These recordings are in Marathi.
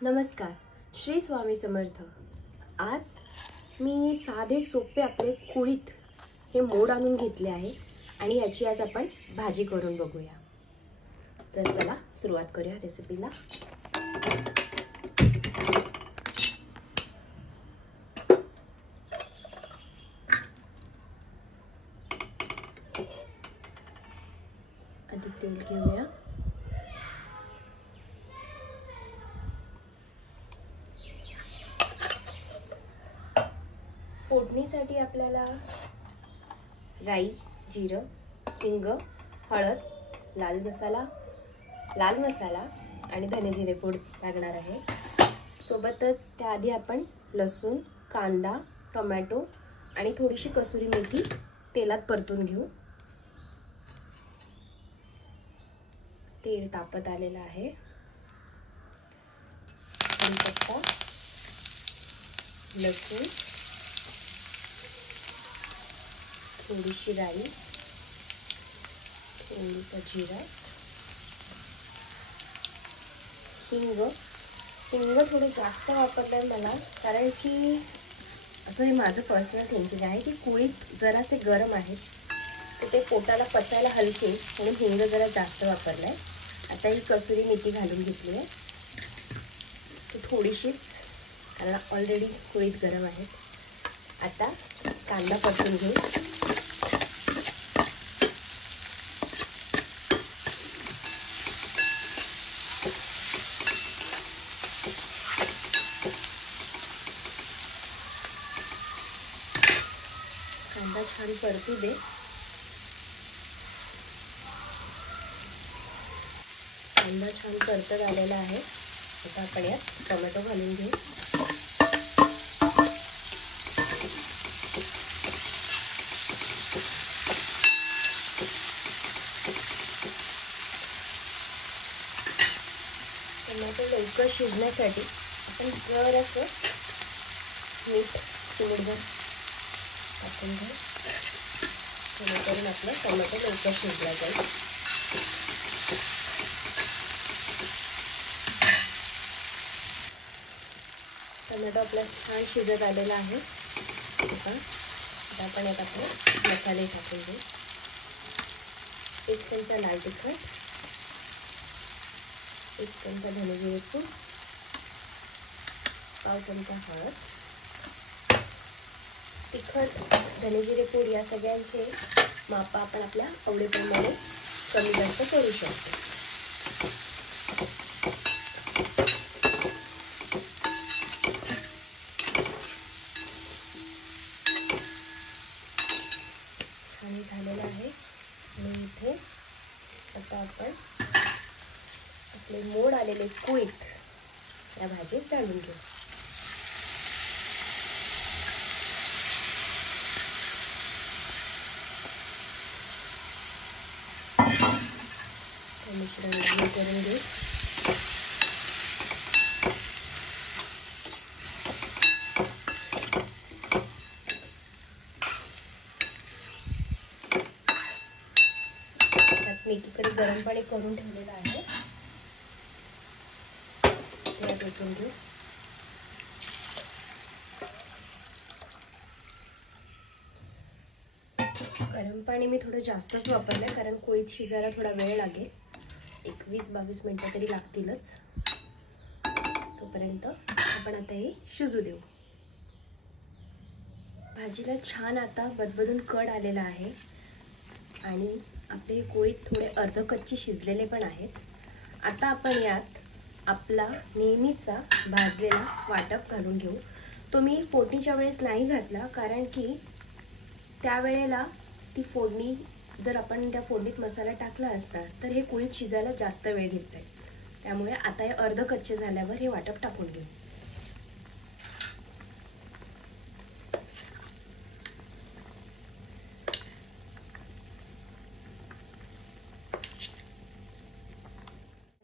नमस्कार, श्री स्वामी समर्थ। आज मी साधे सोपे आपले कुळीथ हे मोड आणून घेतले आहे आणि याची आज आपण भाजी करून बघूया। तर चला सुरुवात करूया रेसिपीला। आधी तेल घेऊया। फोडणीसाठी आपल्याला राई, जिरं, हिंग, हळद, लाल मसाला आणि धने जिरे पूड लागणार आहे। सोबतच त्याआधी आपण लसूण, कांदा, टोमॅटो आणि थोडीशी कसुरी मेथी तेलात परतून घेऊ। तेल तापत आलेलं आहे। कढीपत्ता, लसूण, थोडीशी राई, थोडीसा जिरा, हिंग थोडं जास्त वापरलंय मला, कारण की असं हे माझं पर्सनल थिंकिंग आहे की कुळीथ जरासे गरम आहेत तर ते पोटाला पचायला हलके, म्हणून हिंग जरा जास्त वापरलाय। आता ही कसुरी मेथी घालून घेतली आहे, ती थोडीशीच, कारण ऑलरेडी कुळीथ गरम आहेत। आता कांदा परतून घेऊ। कांदा छान परतू दे। कांदा छान परतत आलेला आहे। आता आपण यात टोमॅटो घालून घेऊ। टोमॅटो लवकर शिजण्यासाठी आपण जरासं मीठ चिमूटभर टाकून घेऊ, जेणेकरून आपला टोमॅटो लवकर शिजला जाईल। टोमॅटो आपला छान शिजत आलेला आहे। आता आपण यात आपले मसाले टाकून घेऊ। 1 चमचा लाल तिखट, 1 चमचा धने जिरे पूड, पाव चमचा हळद। तिखट, धने जिरे पूड या सगळ्यांचे माप आपण आपल्या आवडीप्रमाणे कमी जास्त करू शकतो। छान झालेलं आहे आणि इथे आता आपण आपले मोड आलेले कुळीथ या भाजीत घालून घेऊ। मिश्रण करून घेऊ। मी एकीकडे गरम पाणी करून ठेवलेलं आहे, त्यात ओतून घेऊ। गरम पाणी मी थोडं जास्तच वापरलंय, कारण कुळीथ शिजायला थोडा वेळ लागेल, 21-22 मिनिटं तरी लागतीलच। तोपर्यंत आपण आता हे शिजू देऊ। भाजीला छान आता बदबदून कड आलेला आहे आणि आपले कुळीथ थोडे अर्धकच्चे शिजलेले पण आहेत। आता आपण यात आपला नेहमीचा भाजलेला वाटप घालून घेऊ। तो मी फोडणीच्या वेळेस नाही घातला, कारण की त्यावेळेला ती फोडणी जर आपण त्या फोडणीत मसाला टाकला असता तर हे कुळीथ शिजायला जास्त वेळ घेतलाय, त्यामुळे आता हे अर्धकच्चे झाल्यावर हे वाटप टाकून घेऊ।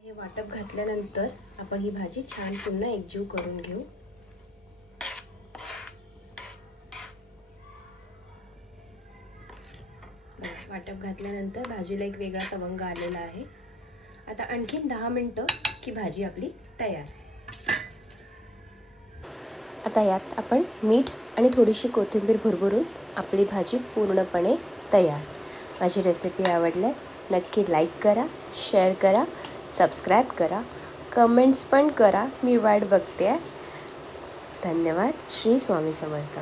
हे वाटप घातल्यानंतर आपण ही भाजी छान पुन्हा एकजीव करून घेऊ। वाटप घातल्यानंतर भाजीला एक वेगळा तवंग आलेला आहे। आता आणखीन 10 मिनिटं की भाजी आपली तयार। आता यात आपण मीठ आणि थोडीशी कोथिंबीर भरभरून आपली भाजी पूर्णपणे तयार. माझी रेसिपी आवडल्यास नक्की लाईक करा, शेअर करा, सबस्क्राईब करा, कमेंट्स पण करा. मी वाट बघते आहे. धन्यवाद. श्री स्वामी समर्थ.